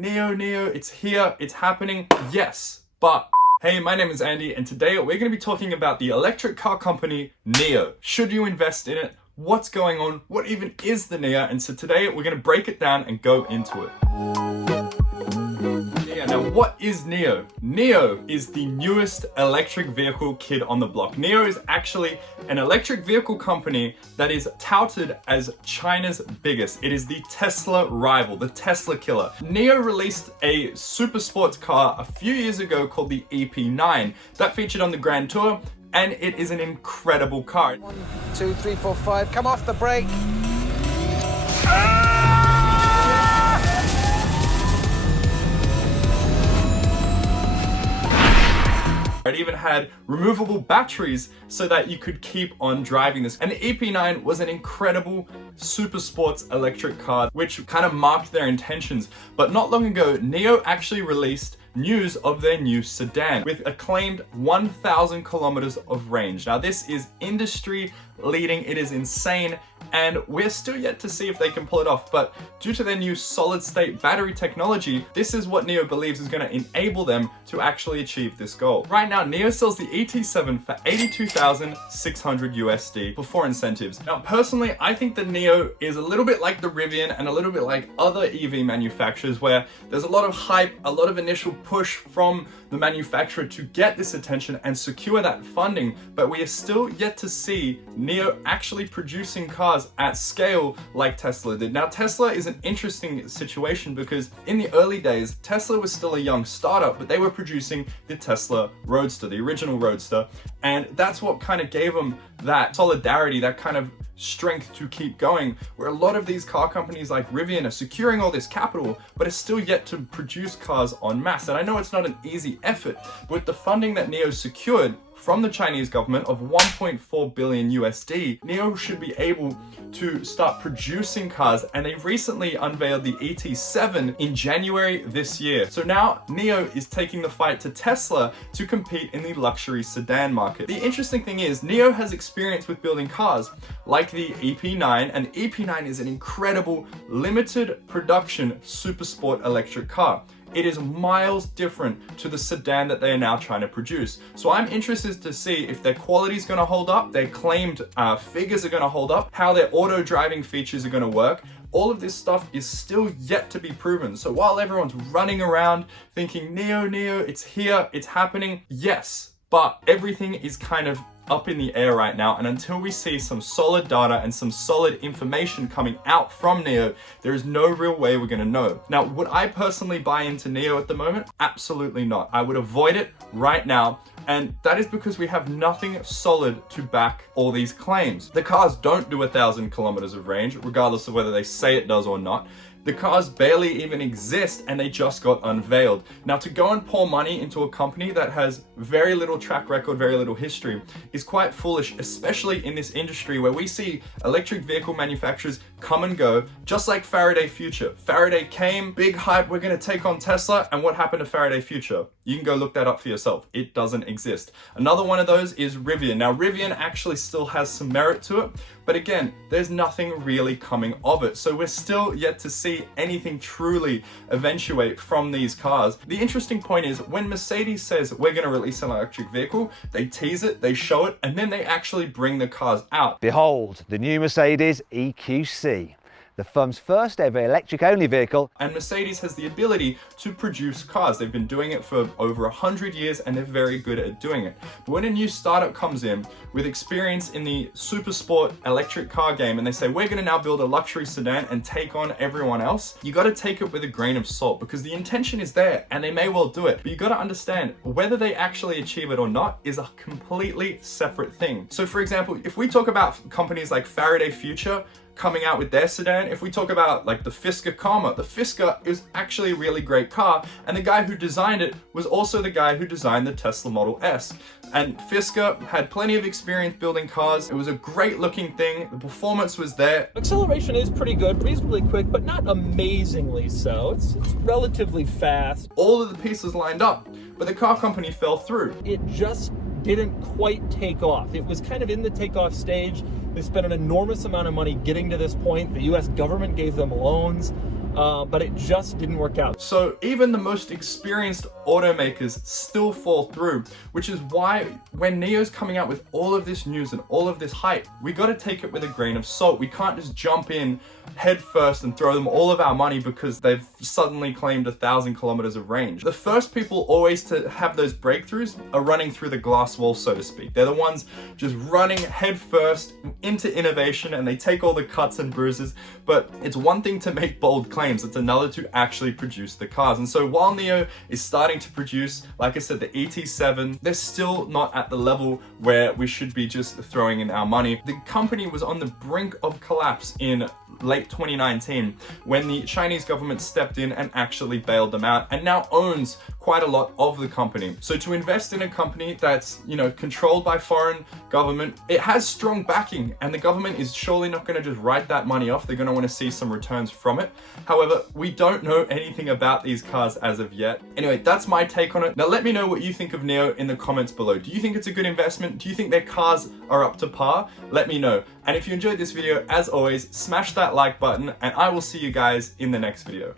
NIO, it's here, it's happening, yes, but... Hey, my name is Andy, and today we're going to be talking about the electric car company NIO. Should you invest in it? What's going on? What even is the NIO? And so today we're going to break it down and go into it. Now, what is NIO? NIO is the newest electric vehicle kid on the block. NIO is actually an electric vehicle company that is touted as China's biggest. It is the Tesla rival, the Tesla killer. NIO released a super sports car a few years ago called the EP9 that featured on the Grand Tour, and it is an incredible car. 1, 2, 3, 4, 5, come off the brake. It even had removable batteries so that you could keep on driving this. And the EP9 was an incredible super sports electric car, which kind of marked their intentions. But not long ago, NIO actually released news of their new sedan with a claimed 1,000 kilometers of range. Now, this is industry leading, it is insane, and we're still yet to see if they can pull it off. But due to their new solid state battery technology, this is what NIO believes is going to enable them to actually achieve this goal. Right now, NIO sells the ET7 for 82,600 USD before incentives. Now, personally, I think the NIO is a little bit like the Rivian and a little bit like other EV manufacturers, where there's a lot of hype, a lot of initial push from the manufacturer to get this attention and secure that funding, but we are still yet to see NIO actually producing cars at scale like Tesla did. Now, Tesla is an interesting situation because in the early days, Tesla was still a young startup, but they were producing the Tesla Roadster, the original Roadster, and that's what kind of gave them that solidarity, that kind of strength to keep going, where a lot of these car companies like Rivian are securing all this capital, but are still yet to produce cars en masse. And I know it's not an easy effort, but with the funding that NIO secured from the Chinese government of 1.4 billion USD, NIO should be able to start producing cars, and they recently unveiled the ET7 in January this year. So now NIO is taking the fight to Tesla to compete in the luxury sedan market. The interesting thing is NIO has experience with building cars like the EP9, and the EP9 is an incredible limited production super sport electric car. It is miles different to the sedan that they are now trying to produce. So I'm interested to see if their quality is going to hold up, their claimed figures are going to hold up, how their auto driving features are going to work. All of this stuff is still yet to be proven. So while everyone's running around thinking, NIO, it's here, it's happening, yes, but everything is kind of up in the air right now, and until we see some solid data and some solid information coming out from NIO, there is no real way we're going to know. Now, would I personally buy into NIO at the moment? Absolutely not. I would avoid it right now, and that is because we have nothing solid to back all these claims. The cars don't do 1,000 kilometers of range, regardless of whether they say it does or not. The cars barely even exist, and they just got unveiled. Now, to go and pour money into a company that has very little track record, very little history, is quite foolish, especially in this industry where we see electric vehicle manufacturers come and go, just like Faraday Future. Faraday came, big hype, we're going to take on Tesla, and what happened to Faraday Future? You can go look that up for yourself. It doesn't exist. Another one of those is Rivian. Now, Rivian actually still has some merit to it, but again, there's nothing really coming of it. So we're still yet to see anything truly eventuate from these cars. The interesting point is when Mercedes says we're going to release an electric vehicle, they tease it, they show it, and then they actually bring the cars out. Behold, the new Mercedes EQC, the firm's first ever electric-only vehicle. And Mercedes has the ability to produce cars. They've been doing it for over 100 years, and they're very good at doing it. But when a new startup comes in with experience in the super sport electric car game, and they say, we're gonna now build a luxury sedan and take on everyone else, you gotta take it with a grain of salt, because the intention is there, and they may well do it. But you gotta understand, whether they actually achieve it or not is a completely separate thing. So for example, if we talk about companies like Faraday Future, coming out with their sedan, if we talk about like the Fisker Karma, the Fisker is actually a really great car, and the guy who designed it was also the guy who designed the Tesla Model S. And Fisker had plenty of experience building cars. It was a great looking thing. The performance was there. Acceleration is pretty good, reasonably quick, but not amazingly so. It's relatively fast. All of the pieces lined up, but the car company fell through. It just didn't quite take off. It was kind of in the takeoff stage. They spent an enormous amount of money getting to this point. The US government gave them loans. but it just didn't work out. So even the most experienced automakers still fall through, which is why when NIO's coming out with all of this news and all of this hype, we got to take it with a grain of salt. We can't just jump in head first and throw them all of our money because they've suddenly claimed 1,000 kilometers of range. The first people always to have those breakthroughs are running through the glass wall, so to speak. They're the ones just running head first into innovation, and they take all the cuts and bruises. But it's one thing to make bold claims, it's another to actually produce the cars. And so while NIO is starting to produce, like I said, the ET7, they're still not at the level where we should be just throwing in our money. The company was on the brink of collapse in late 2019 when the Chinese government stepped in and actually bailed them out, and now owns quite a lot of the company. So to invest in a company that's, you know, controlled by foreign government, it has strong backing, and the government is surely not going to just write that money off. They're going to want to see some returns from it. However, we don't know anything about these cars as of yet. Anyway, that's my take on it. Now let me know what you think of NIO in the comments below. Do you think it's a good investment? Do you think their cars are up to par? Let me know. And if you enjoyed this video, as always, smash that like button, and I will see you guys in the next video.